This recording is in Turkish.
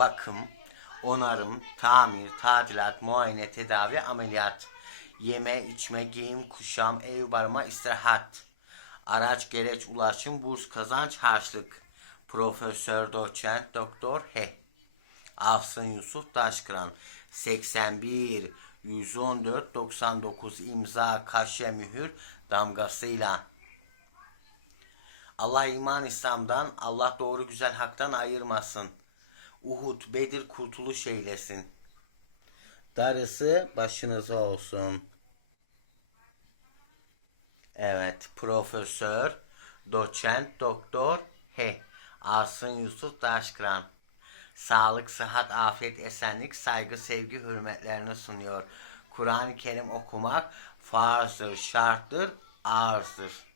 bakım, onarım, tamir, tadilat, muayene, tedavi, ameliyat, yeme, içme, giyim, kuşam, ev barma, istirahat, araç, gereç, ulaşım, burs, kazanç, harçlık, profesör, doçent, doktor, he. Afsın Yusuf Taşkıran. 81 114 99 imza kaşe mühür damgasıyla. Allah iman İslam'dan Allah doğru güzel haktan ayırmasın. Uhud Bedir kurtuluş eylesin. Darısı başınıza olsun. Evet, profesör, doçent, doktor, he, Asın Yusuf Taşkıran. Sağlık, sıhhat, afiyet, esenlik, saygı, sevgi, hürmetlerini sunuyor. Kur'an-ı Kerim okumak farzdır, şarttır, arzdır.